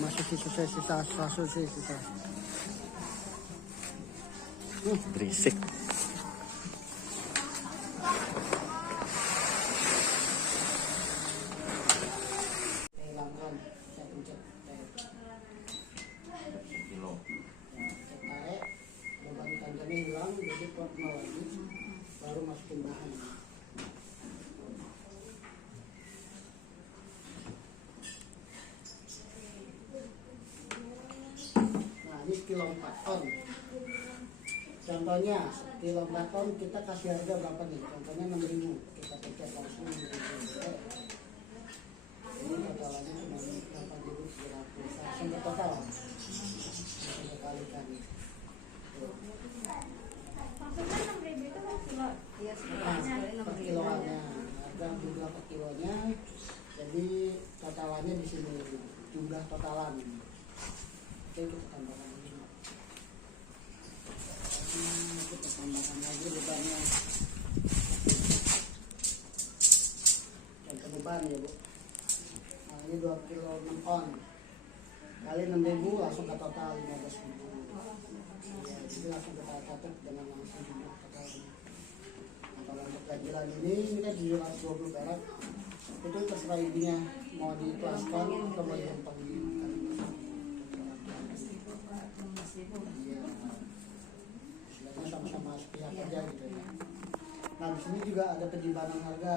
Masih sisa sisa. Berisik. Hilangkan, saya pencet Kilo. tarik, beban tangannya hilang, jadi kuat lagi, baru masukin bahan. Nah ini kilo 4 ton. Contohnya kilo 4 ton kita kasih harga berapa nih? Contohnya 6.000, kita pencet langsung 6.000. Ini totalannya cuma 8.300, langsung ke total, langsung dikalikan. Maksudnya 6.000 itu kan kilo? Iya, Nah, per kiloannya, harga jumlah per kilonya, jadi totalannya di sini jumlah totalan. Oke, kita tambahkan lagi. Kita tambahkan lagi bebannya. Contoh beban ya Bu. Nah ini 2 kilo 6 on kali 6.000 langsung ke total 15.000. Ya, jadi langsung kita catat dengan langsung jumlah totalnya. Nah, kalau untuk ganjilan ini kan 720 perak, itu terserah ibunya mau diikhlaskan atau mau ditumpang. Istilahnya sama-sama sepihak aja gitu ya. Nah di sini juga ada penyimpanan harga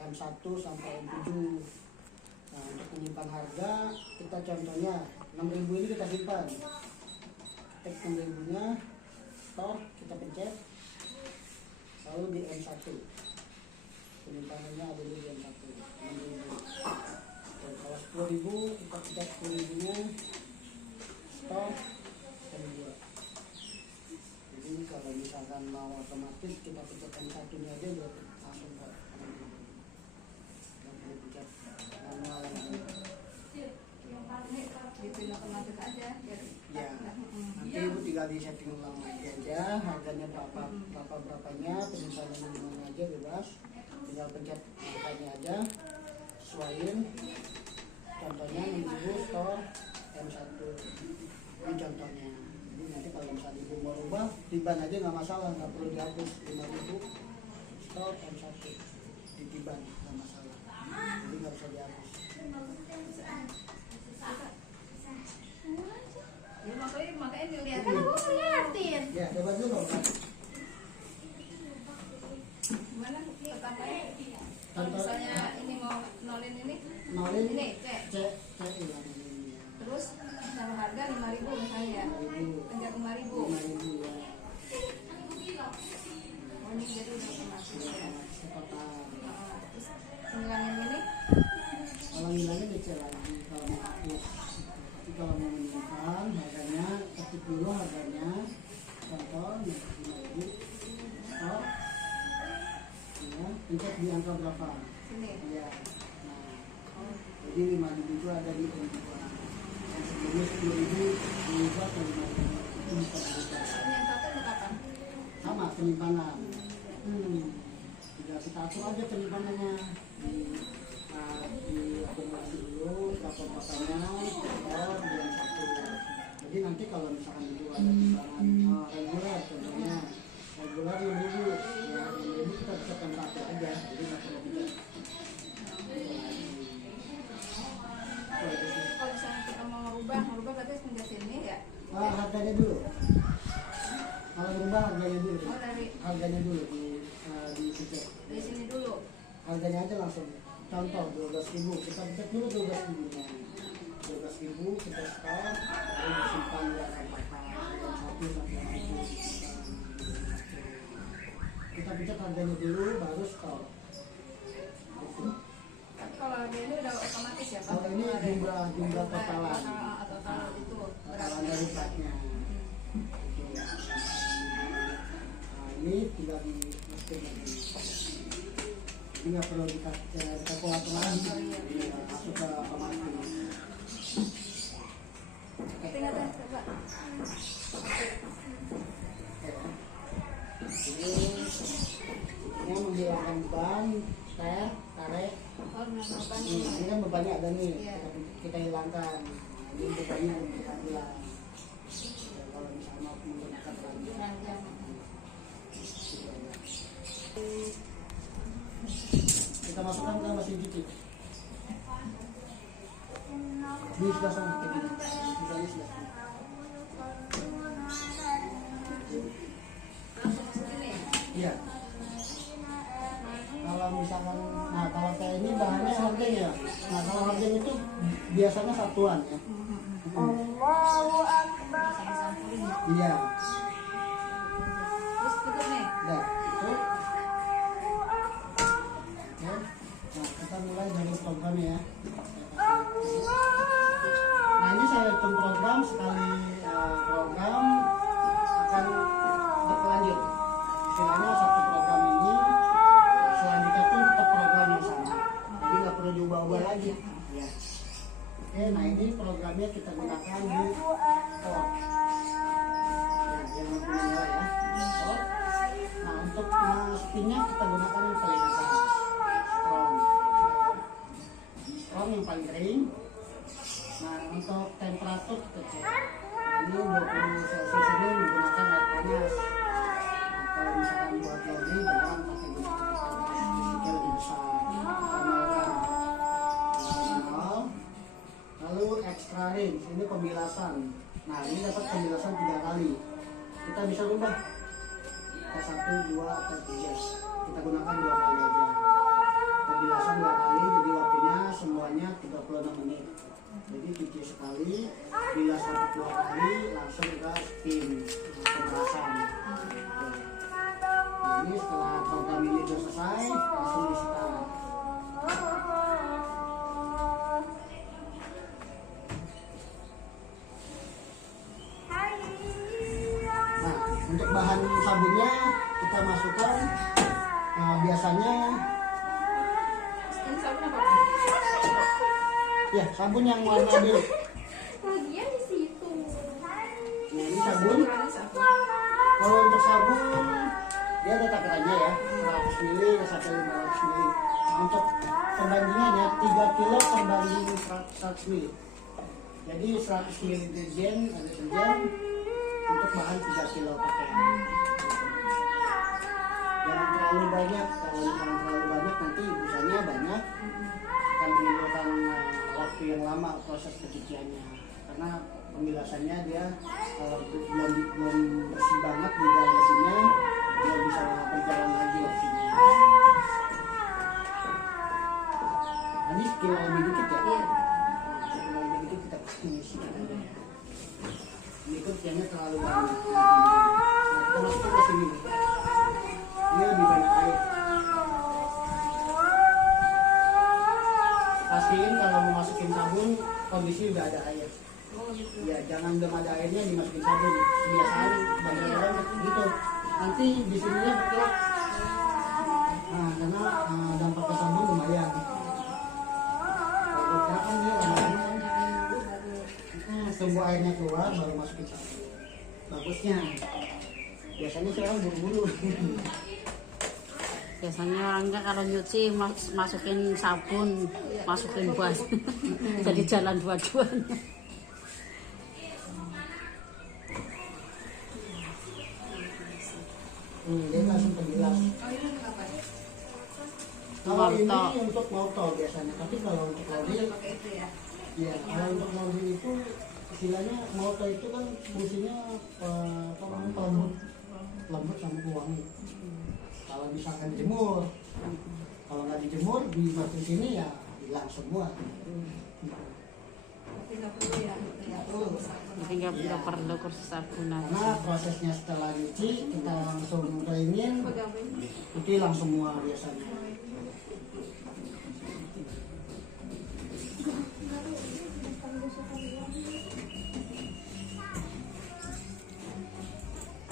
M1 sampai M7. Nah untuk menyimpan harga kita contohnya 6.000 ini kita simpan. Ketik 6.000 nya, store kita pencet, lalu di M1. Penyimpanannya ada di M1 6.000. Dan kalau 10.000 kita pencet 10.000 nya, store M2. Jadi kalau misalkan mau otomatis kita pencet M1 nya aja udah langsung kok. Nggak perlu pencet manual lagi. Dipindah otomatis aja biar Ya, nanti Ibu tinggal di setting ulang lagi aja, harganya berapanya, penyimpanannya di mana aja bebas, tinggal pencet angkanya aja, sesuaiin. Contohnya 6.000 store M1, ini contohnya. Jadi nanti kalau misalnya Ibu mau rubah, tiban aja nggak masalah, nggak perlu dihapus 5.000 store M1 di tiban nggak masalah, jadi nggak bisa dihapus. ya makanya dilihat kan aku ngeliatin Ya, coba dulu. gimana pertamanya kalau Contoh- misalnya ini mau nolin ini Nolin ini cek cek hilang ini ya. terus sama harga 5.000 misalnya pencet 5.000 5.000 ya. oh ini jadi udah otomatis ya Kotak. terus ngilangin ini Kalau hilangnya dicek lagi kalau mau hapus. Tapi kalau mau menyimpan harganya ketik dulu harganya. Contoh 5.000. Oh, ya, pencet di angka berapa? sini Iya. Nah, jadi 5.000 itu ada di M2. Yang sebelumnya 10.000 diubah ke 5.000. Itu bisa berubah. ini yang satu untuk kapan Sama penyimpanan. Tinggal kita atur aja penyimpanannya di akumulasi dulu berapa-berapanya store di yang satu. Jadi nanti kalau misalkan itu ada timbangan reguler, contohnya reguler 6.000 ya 6.000 kita bisa tempatkan aja, jadi nggak perlu pindah. kalau misalnya kita mau merubah berarti pencet sini ya Harganya dulu. Kalau berubah harganya dulu. oh dari Harganya dulu di pencet. dari sini dulu Harganya aja langsung. Contoh 12.000, kita pencet dulu 12.000 nya. 12.000 kita store, lalu disimpan di angka yang satu sampai yang itu. Kita pencet harganya dulu, baru store. Gitu. tapi kalau harga ini udah otomatis ya Pak? Kalau ini jumlah totalan. total itu Totalan dari platnya. Gitu. Nah ini tinggal di mesin lagi. Ini nggak perlu dikalkulator lagi, masuk ke otomatis. tinggal coba Ini menghilangkan beban, tarik. oh dengan beban Ini kan bebannya ada nih, Iya. kita hilangkan. Nah, bukannya untuk bilang ya, kalau misalnya menggunakan keranjang kita masukkan ke mesin cuci di sebelah sana kita di sebelah sana. Iya. Kalau misalkan, nah kalau kayak ini bahannya harganya, nah kalau harganya itu biasanya satuan ya. Allahu Akbar. Iya. Terus tutup nih. Nah itu. Ya. Nah kita mulai dari programnya ya. Nah ini saya hitung program sekali program akan berkelanjut. Istilahnya satu program ini selanjutnya pun tetap program yang sama, jadi nggak perlu diubah-ubah lagi. Ya. Oke, nah ini programnya kita gunakan di Core. Ya, yang punya ya. Core. Nah untuk spinnya kita gunakan yang paling atas, strong yang paling kering. Nah untuk temperatur kita cek. Nah, ini 20 Celcius ini menggunakan air panas. Kalau misalkan buat laundry jangan pakai guna lebih besar manual. Lalu extra range ini pembilasan. Nah ini dapat pembilasan 3 kali, kita bisa rubah ke 1, 2 atau 3. Kita gunakan 2 kali aja pembilasan 2 kali, jadi waktunya semuanya 36 menit. Jadi cuci sekali, bilas 2 kali, langsung ke spin pembilasan. Ini setelah program ini sudah selesai, langsung di start. Nah, untuk bahan sabunnya kita masukkan biasanya Ini sabun apa? ya sabun yang warna biru. Lagian di situ. Nah, ini sabun. Kalau untuk sabun dia ada takarannya ya, 100 ml sampai 500 ml. Nah, untuk perbandingannya 3 kilo perbanding 100 ml. Jadi 100 ml deterjen untuk bahan 3 kilo pakai. Jangan terlalu banyak, kalau misalnya terlalu banyak nanti busanya banyak, akan menimbulkan waktu yang lama proses pencuciannya. Karena pembilasannya dia belum bersih banget di dalam mesinnya, belum bisa berjalan lagi waktunya. Ini skill lebih dikit ya? Iya. Skill lebih dikit kita isi aja. Ini pun kayaknya terlalu banyak. Kita masukin ke sini. Ini lebih banyak air. Pastiin kalau mau masukin sabun kondisi udah ada air. Oh gitu. Ya jangan belum ada airnya dimasukin sabun. Kebiasaan banyak gitu. Nanti di sininya berkelap. Nah karena dampaknya sabun lumayan. Kalau berkelap kan dia lama-lama tunggu airnya keluar baru masukin sabun. Bagusnya. Biasanya sih orang buru-buru. Biasanya orangnya kalau nyuci masukin sabun, masukin bas, jadi jalan dua-duanya. Dia langsung pembilas. Oh ini untuk apa? Kalau ini Molto. untuk molto biasanya, tapi kalau untuk laundry, Pakai itu ya. ya kalau untuk laundry itu istilahnya molto itu kan fungsinya lembut sama wangi. Kalau misalkan dijemur, kalau nggak dijemur di mesin sini ya hilang semua. Tinggal perlu ya. Ya. Jadi nggak perlu kursus sabun Karena aja. prosesnya setelah nyuci kita langsung keringin, itu hilang semua biasanya.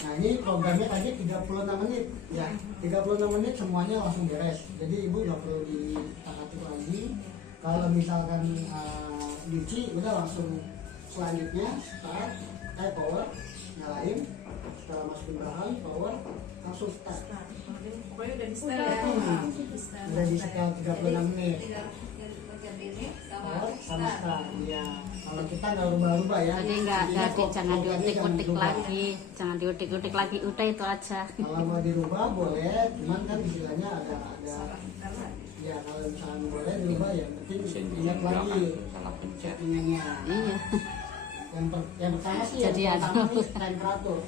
Nah ini programnya tadi 36 menit ya, 36 menit semuanya langsung beres, jadi ibu nggak perlu diatur lagi. Kalau misalkan nyuci udah langsung selanjutnya start, power nyalain, setelah masukin bahan power langsung start. Pokoknya udah di setel ya. Udah di setel 36 menit. Tinggal bagian ini sama Power sama sekali ya. Kalau kita nggak rubah-rubah ya. Jadi jangan diutik-utik lagi, jangan diutik-utik lagi, udah itu aja. Kalau mau dirubah boleh, cuman kan istilahnya ada ya kalau misalnya boleh dirubah ya, penting ingat lagi settingannya. Iya. Yang pertama sih Jadi yang ada. pertama nih temperatur.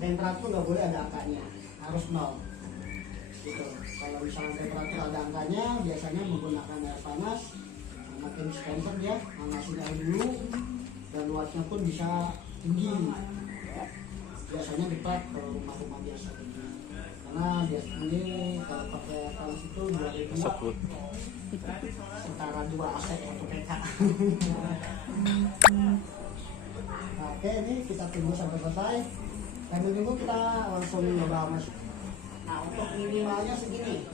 Temperatur nggak boleh ada angkanya, harus 0. Gitu. Kalau misalnya temperatur ada angkanya, biasanya menggunakan air panas, makin dispenser dia manasin air dulu, dan luasnya pun bisa tinggi. Biasanya di plat kalau rumah-rumah biasa tinggi. Karena biasanya kalau pakai panas itu 2000 watt, setara 2 AC 1 PK. Nah, oke, ini kita tunggu sampai selesai. Sambil tunggu kita langsung coba masuk. Nah, untuk minimalnya segini.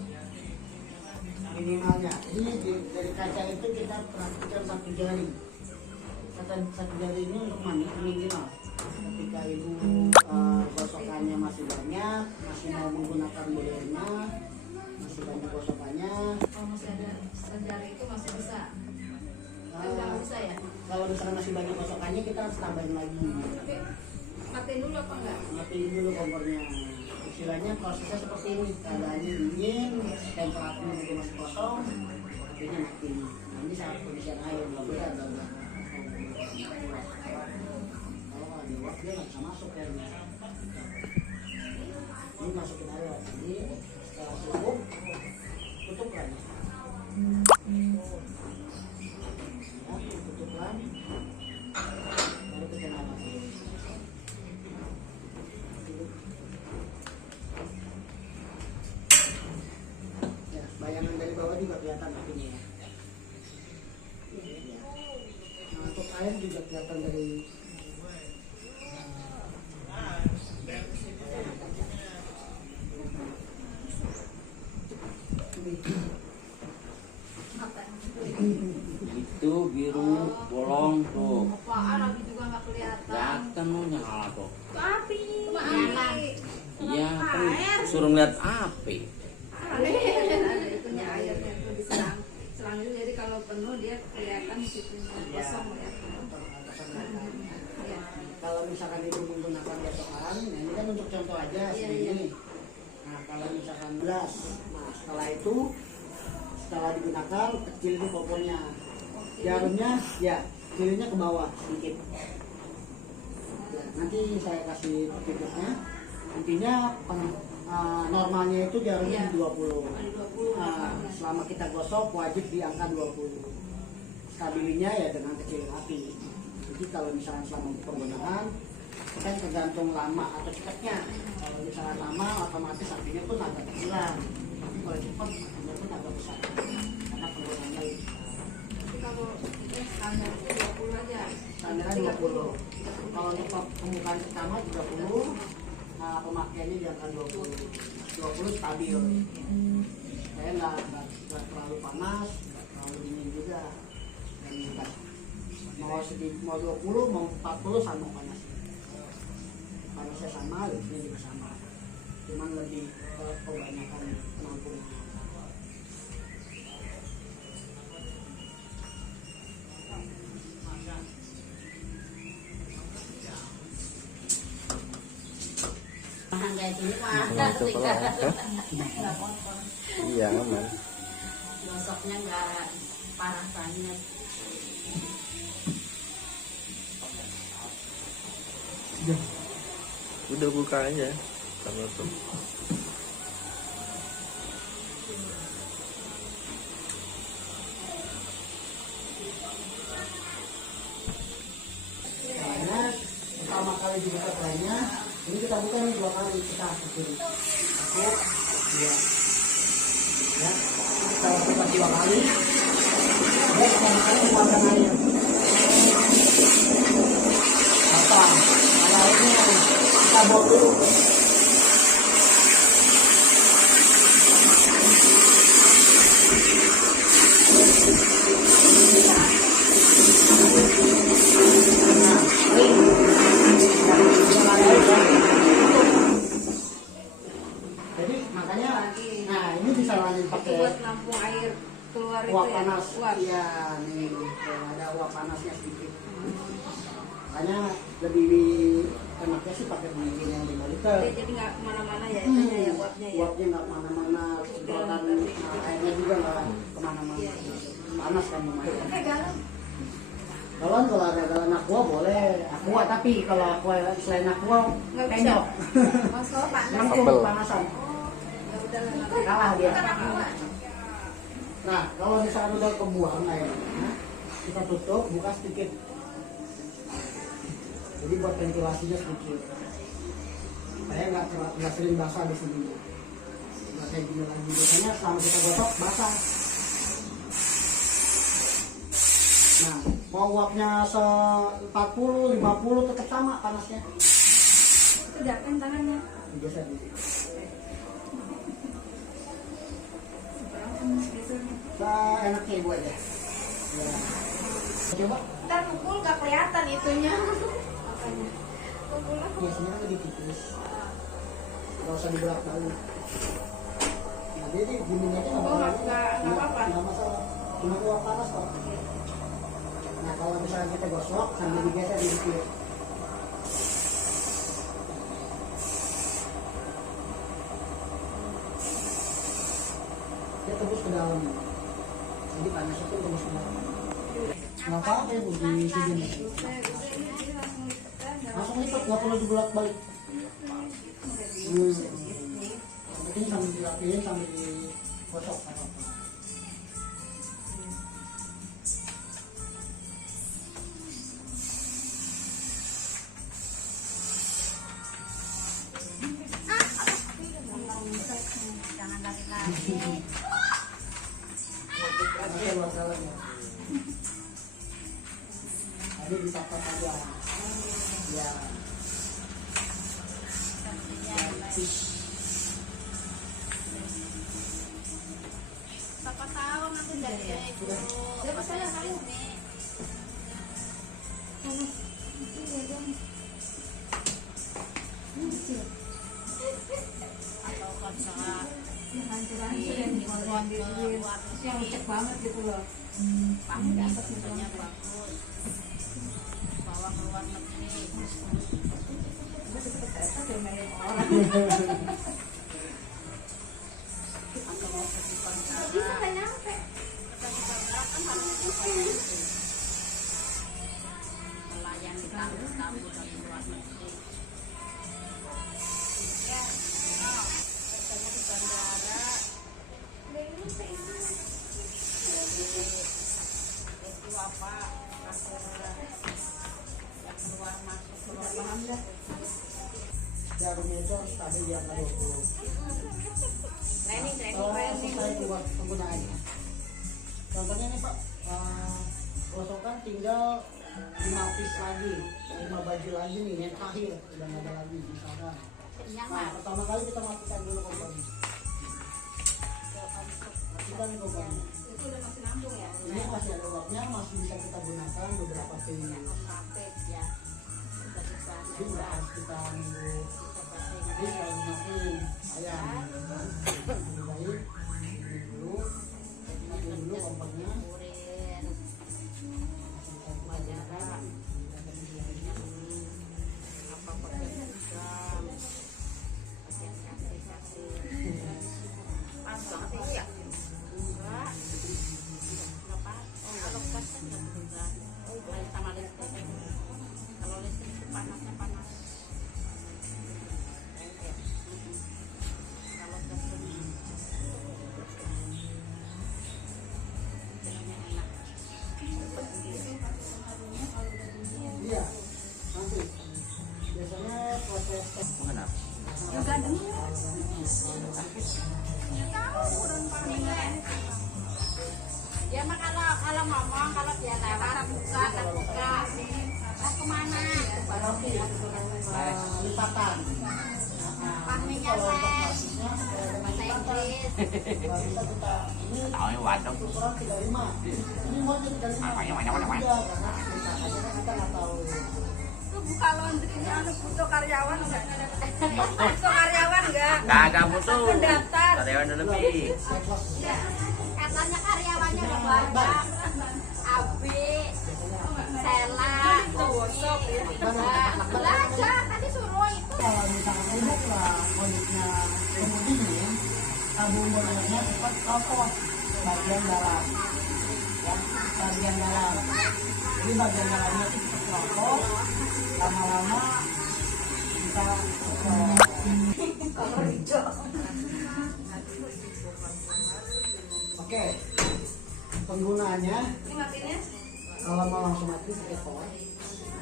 Minimalnya. Ini dari kaca itu kita perhatikan 1 jari. Satu jari ini untuk minimal. Ketika ibu gosokannya masih banyak, masih mau menggunakan modelnya, masih banyak gosokannya. Kalau masih ada sejari itu masih bisa. Tapi udah nggak bisa ya. Kalau misalnya masih banyak gosokannya, kita harus tambahin lagi. Tapi matiin dulu apa enggak? Matiin dulu kompornya. Istilahnya prosesnya seperti ini, keadaannya dingin, temperatur itu masih kosong, apinya mati. Nah, ini saat pengisian air, nggak boleh ada kalau ada uap dia nggak bisa masuk kayaknya. Ini masukin air lagi, setelah cukup, tutup kan. Ya, tutup kan, baru kita lagi. Ya, bayangan dari bawah juga kelihatan apinya ya. Nah, untuk air juga kelihatan dari Itu biru bolong tuh. Apaan lagi juga nggak kelihatan. Kelihatan lu nyala tuh. Api. Api. Iya, kan suruh ngeliat api. Ada itunya airnya tuh diserang. Serang itu jadi kalau penuh dia kelihatan situnya kosong ya. Ya. kalau misalkan itu menggunakan gosokan, nah ini kan untuk contoh aja segini. Nah kalau misalkan belas, nah setelah digunakan kecil itu kopornya, jarumnya ya kecilnya ke bawah sedikit. Ya, nanti saya kasih petunjuknya. Intinya normalnya itu jarumnya di 20. Nah, selama kita gosok wajib di angka 20. Stabilinya ya dengan kecil api. Jadi kalau misalnya selama penggunaan kan tergantung lama atau cepatnya. Kalau misalnya lama otomatis apinya pun agak kecilan. Tapi kalau cepat apinya pun agak besar. Karena penggunaannya lebih besar. Tapi kalau standar itu 20 aja. Standarnya 20. Kalau untuk pembukaan pertama 30, nah pemakaiannya di angka 20. 20 stabil. Saya nggak terlalu panas, nggak terlalu dingin juga. Dan mau 20, mau 40 sama panas. Panasnya sama, listriknya juga sama. Cuman lebih kebanyakan penampungnya. Bahan kayak gini mah Nah, itu kalau ada. Iya, aman. gosoknya nggak parah banget. Udah buka aja. Sama tuh. Karena pertama kali dibuka kerannya, ini kita buka nih 2 kali, kita syukuri. 1, 2. Ya, kita buka 2 kali. Ya, pertama kali keluarkan air. Pasang. Kalau airnya kita buang dulu. Jadi makanya, nah ini bisa lanjut Itu pakai buat nampung air keluar itu uap ya. panas. Uap. Iya, nih. ada uap panasnya sedikit. Makanya lebih enaknya sih pakai pendingin yang 5 liter. Jadi nggak kemana-mana ya, itunya ya uapnya ya. Uapnya nggak kemana-mana, semprotan airnya juga nggak kemana-mana. Panas kan lumayan. Kalau ada galon aqua boleh, aqua tapi kalau aqua selain aqua penyok. Masuk panas. Langsung Apel. panasan. Ya udah Kalah dia. Nah, kalau misalkan udah kebuang airnya, kita tutup, buka sedikit. Jadi buat ventilasinya sedikit. Supaya nggak sering basah di sini. Nggak kayak gini lagi. Biasanya selama kita gosok basah. Nah, mau uapnya 40, 50 tetap sama panasnya. Itu dakan tangannya. Biasa gitu. Enaknya ibu aja. Ya. Coba. Ntar pukul nggak kelihatan itunya. Apanya? Pukulnya Biasanya kan lebih tipis. Gak usah dibolak-balik. Nah, jadi dingin aja nggak Oh, bakal- nggak apa-apa. nggak masalah. Cuma uap panas kok. Nah, kalau misalnya kita gosok sambil digeser dikit. Dia tembus ke dalam. Jadi panasnya tuh tembus ke dalam. Nggak apa-apa ibu di sini. Langsung lipat, nggak perlu dibolak-balik. Yang penting sambil dirapiin, sambil digosok apa-apa. Jangan lari-lari. Oke, buat dalamnya. Tadi ditata saja. Ya. Siapa tahu nanti dari itu. Siapa saya kali? Atau kalau misalnya Hancur-hancur yang dimasukin yang lecek banget gitu loh. pamit misalnya bagus. Bawa ke luar negeri. Gue cepet saya domelin orang. Atau mau ke Bangka. Bisa nggak nyampe. Kita di Bangka kan harus melayani tamu-tamu dari luar negeri. Ya, biasanya di bandara itu apa yang keluar masuk keluar Paham dah. Jarumnya itu harus stabil di angka 20. Training Kalau selesai buat penggunaannya. Contohnya nih Pak, gosokan tinggal 5 piece lagi, 5 baju lagi nih, yang terakhir udah nggak ada lagi misalkan. Nah, pertama kali kita matikan dulu kompornya. Matikan kompornya. Itu udah masih nambung ya. Ini masih ada uapnya, masih bisa kita gunakan beberapa kali. rapid ya bisa bisa Jadi nggak harus kita nunggu. Jadi kalau makin ayam, lebih baik ini dulu, ini dulu kompornya. kurir bandara apa pakai seragam pakai kasih pas banget ini ya enggak apa kalau gas kan nggak berubah lain sama listrik kalau listrik itu panasnya panas kalau gas ini enak Iya, nanti biasanya proses tes Mengenap. Enggak dengar. ya mah kalau ngomong kalau dia lewat buka terbuka mau kemana lipatan. pahminya les bahasa Inggris Bisa kita ini Tahu ini wadong. ukuran 35. Ini mau 35. Makanya banyak. Iya, karena lipatan kita nggak tahu. Itu buka laundrynya anu butuh karyawan enggak? Butuh karyawan enggak? Kagak butuh. Pendaftar. Karyawan lebih. Cyclos. katanya karyawannya udah banyak AB gosok ya. Belajar tadi suruh itu. Kalau misalkan uduk lah kulitnya kemudian tabung bumbunya cepat kopos bagian dalam, ya bagian dalam. Jadi bagian dalamnya itu cepat kopos, lama-lama bisa Kalau hijau. Oke, penggunaannya Ini matinya. kalau mau langsung mati pakai power.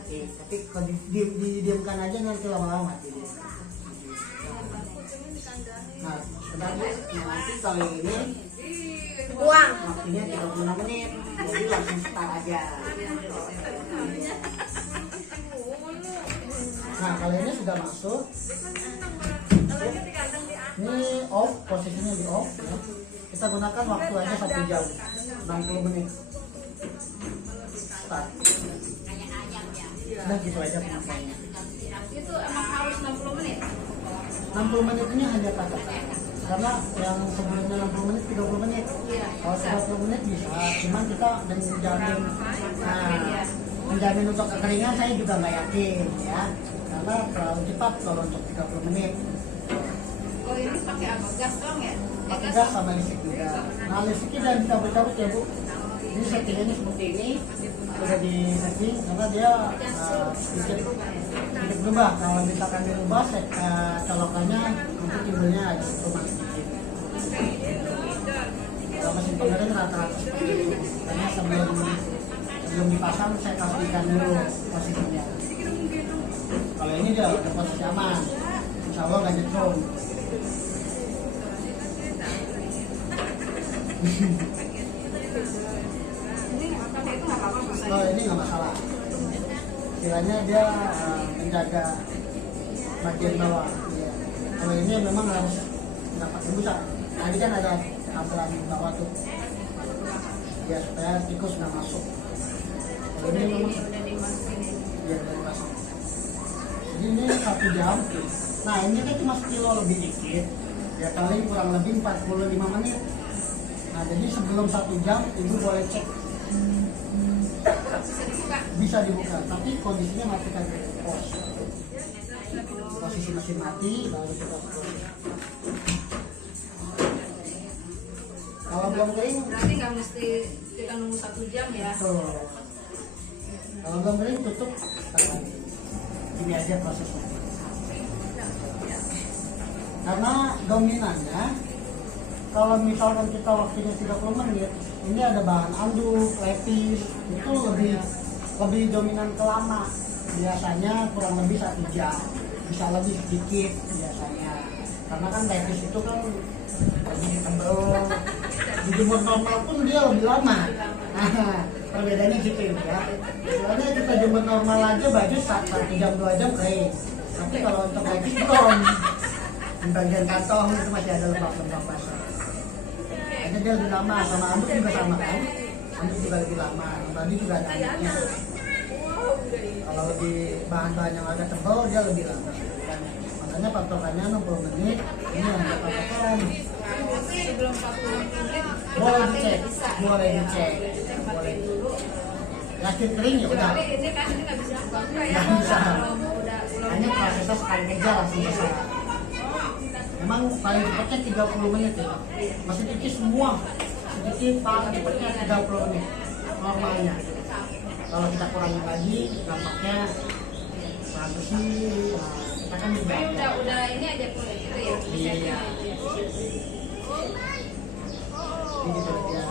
Oke, tapi kalau didiamkan aja nanti lama-lama mati. Nah, sebenarnya nanti kali ini Buang. waktunya 36 menit, jadi langsung start aja. Nah, kalau ini sudah masuk, ini off, posisinya di off ya. Kita gunakan waktu aja 1 jam, 60 menit. Start. Udah gitu aja pemakaiannya. Itu emang harus 60 menit. 60 menit ini hanya patokan. Karena yang sebelumnya 60 menit, 30 menit. Iya. Kalau 30 menit bisa, cuman kita menjamin untuk kekeringan saya juga nggak yakin ya. Karena terlalu cepat kalau untuk 30 menit. Oh ini pakai apa? Gas dong ya? Pakai gas sama listrik juga. Nah listriknya jangan dicabut-cabut ya Bu. Ini settingannya seperti ini. Sudah di setting karena dia sedikit berubah. Kalau misalkan dirubah, colokannya nanti timbulnya agak berubah sedikit. Kalau mesin pengering rata-rata seperti itu. Karena sebelum dipasang saya pastikan dulu posisinya. Kalau ini dia udah posisi aman, insya Allah nggak nyetrum. Kalau ini nggak masalah. Istilahnya dia menjaga bagian bawah. Ya. Kalau ini memang harus dapat tembusan. Tadi kan ada tampilan bawah tuh. Ya supaya tikus nggak masuk. Kalau ini memang ya udah masuk. Jadi ini 1 jam. Nah ini kan cuma sekilo lebih dikit. Ya paling kurang lebih 45 menit. Nah jadi sebelum 1 jam ibu boleh cek. Bisa dibuka, tapi kondisinya matikan pos. Posisi mesin mati, baru kita buka. Kalau belum kering, Berarti nggak mesti kita nunggu 1 jam ya? tuh. Kalau belum kering tutup, start lagi. Ini aja prosesnya. Karena dominannya, kalau misalkan kita waktunya 30 menit, ini ada bahan anduk, lepis, itu lebih dominan ke lama. Biasanya kurang lebih 1 jam, bisa lebih sedikit biasanya. Karena kan lepis itu kan lebih tebal, dijemur normal pun dia lebih lama. Nah, perbedaannya gitu ya. Soalnya kita jemur normal aja baju 1 jam 2 jam kering. Tapi kalau untuk lepis belum. Di bagian kantong itu masih ada lembab-lembab basah. Jadi dia lebih lama, sama anduk juga sama kan? Anduk juga lebih lama, tadi juga ada anduknya. Kalau di bahan-bahan yang agak tebal dia lebih lama. Makanya patokannya 60 menit, ini yang kita patokan. Sebelum 40 menit Boleh dicek, boleh dicek, boleh. Yakin kering ya udah. Tapi ini kan ini nggak bisa buka ya? Nggak bisa. Kalau udah Hanya prosesnya sekali kerja langsung bisa. Memang paling cepatnya 30 menit ya. Masih cuci semua. Sedikit paling cepatnya 30 menit normalnya. Kalau kita kurangin lagi, dampaknya kurang bersih. Kita kan juga. Tapi udah ini aja kulit gitu ya? Iya. Ini gitu ya.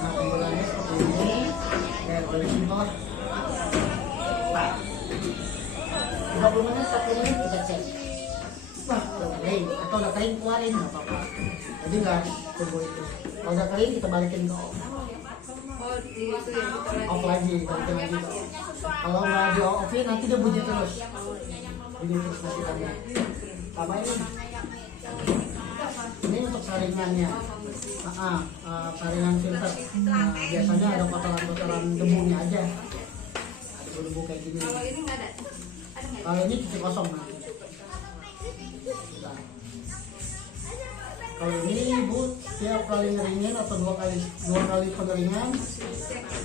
Nah penggunaannya seperti ini. Kayak boleh simpel. Nah, 30 menit, 40 menit kita cek. Wah, udah kering atau udah kering keluarin nggak apa-apa. Jadi nggak harus tunggu itu. Kalau udah kering kita balikin ke off. Oh, di itu ya, putar lagi. Off lagi, balikin lagi ke off. Kalau nggak di offin nanti dia bunyi terus. Bunyi terus matikannya. Sama ini. Ini untuk saringannya. Saringan filter. Nah, biasanya ada kotoran-kotoran debunya aja. Ada debu kayak gini. Kalau ini nggak ada? Ada nggak? Kalau ini cuci kosong nanti. Nah. Kalau ini ibu tiap kali ngeringin atau dua kali pengeringan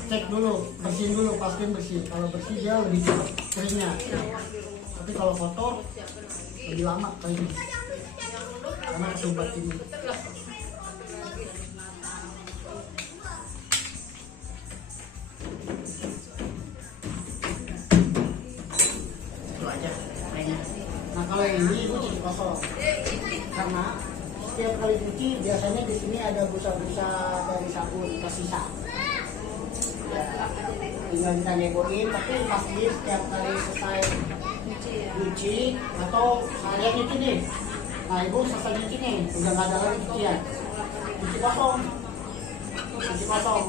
cek dulu, bersihin dulu, pastiin bersih. Kalau bersih dia lebih cepat keringnya. Tapi kalau kotor lebih lama kering. Karena kesumbat ini. Itu aja kayaknya. Nah kalau yang ini ibu cuci kosong. Karena setiap kali cuci biasanya di sini ada busa-busa dari sabun tersisa. Ya, tinggal kita nyegokin, tapi pasti setiap kali selesai cuci atau saya cuci nih. Nah ibu selesai cuci nih, udah nggak ada lagi cucian. Cuci kosong. Cuci kosong.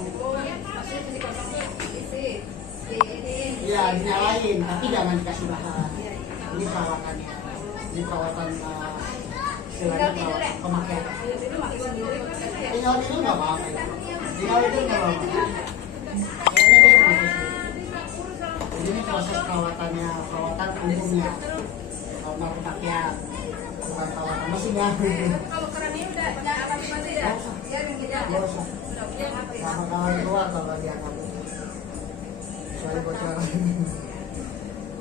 Iya, dinyalain, tapi jangan dikasih bahan. Ini perawatannya. Ini perawatan istilahnya perawatan pemakaian. Tinggal tidur nggak apa-apa. Tinggal tidur nggak apa-apa. Kayaknya dia proses. Jadi ini proses perawatannya, perawatan umumnya. Normal pemakaian. Bukan perawatan mesin ya. Kalau kerannya udah akan mati ya? Ya, Nggak usah. Sama kawan keluar kalau dianggap. Soalnya bocor.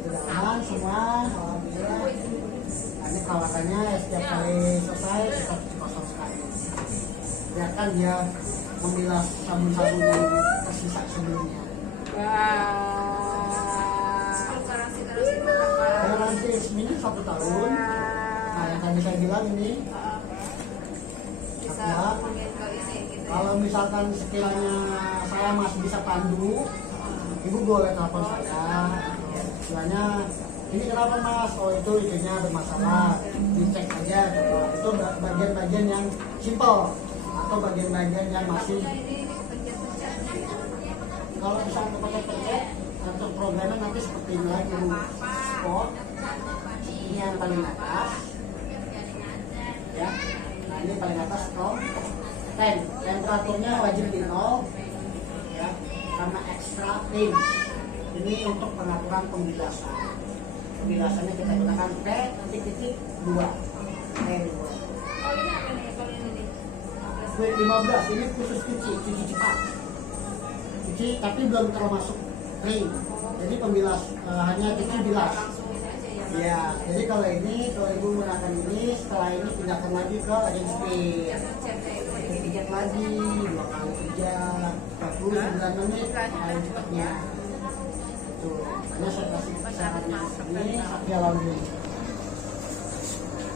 Sudah aman semua, alhamdulillah. Nah, ini perawatannya setiap kali selesai kita cuci kosong sekali. Biarkan dia memilas sabun-sabun yang tersisa sebelumnya. Garansi resminya 1 tahun. Nah yang tadi saya bilang ini ya, kalau misalkan sekiranya saya masih bisa pandu, ibu boleh telepon saya. Istilahnya ini kenapa mas? Oh itu itunya bermasalah, dicek aja. Itu bagian-bagian yang simple atau bagian-bagian yang masih. Kalau misalnya pakai pencet untuk programnya nanti seperti ini lagi, spot. Ini yang paling atas, ya. Nah ini paling atas stop. Temperaturnya wajib di 0, ya. Karena extra range. Ini untuk pengaturan pembilasan. Pembilasannya kita gunakan P.2. P2. W15 ini khusus cuci cepat. Cuci tapi belum termasuk kering. Jadi pembilas hanya cuci bilas. Ya, jadi kalau ibu menggunakan ini, setelah ini pindahkan lagi ke agent speed. Pijat lagi 2 kali pijat, 49 menit paling cepatnya. Tuh, hanya saya kasih syaratnya ini Satya Laundry.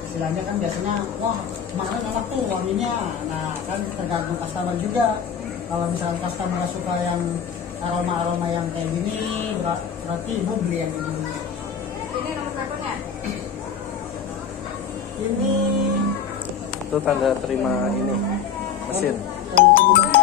Istilahnya kan biasanya, wah kemarin enak tuh wanginya. Nah kan tergantung customer juga. Kalau misalnya customer suka yang aroma-aroma yang kayak gini, berarti ibu beli yang ini. Ini nomor teleponnya? Ini Itu tanda terima ini mesin. yang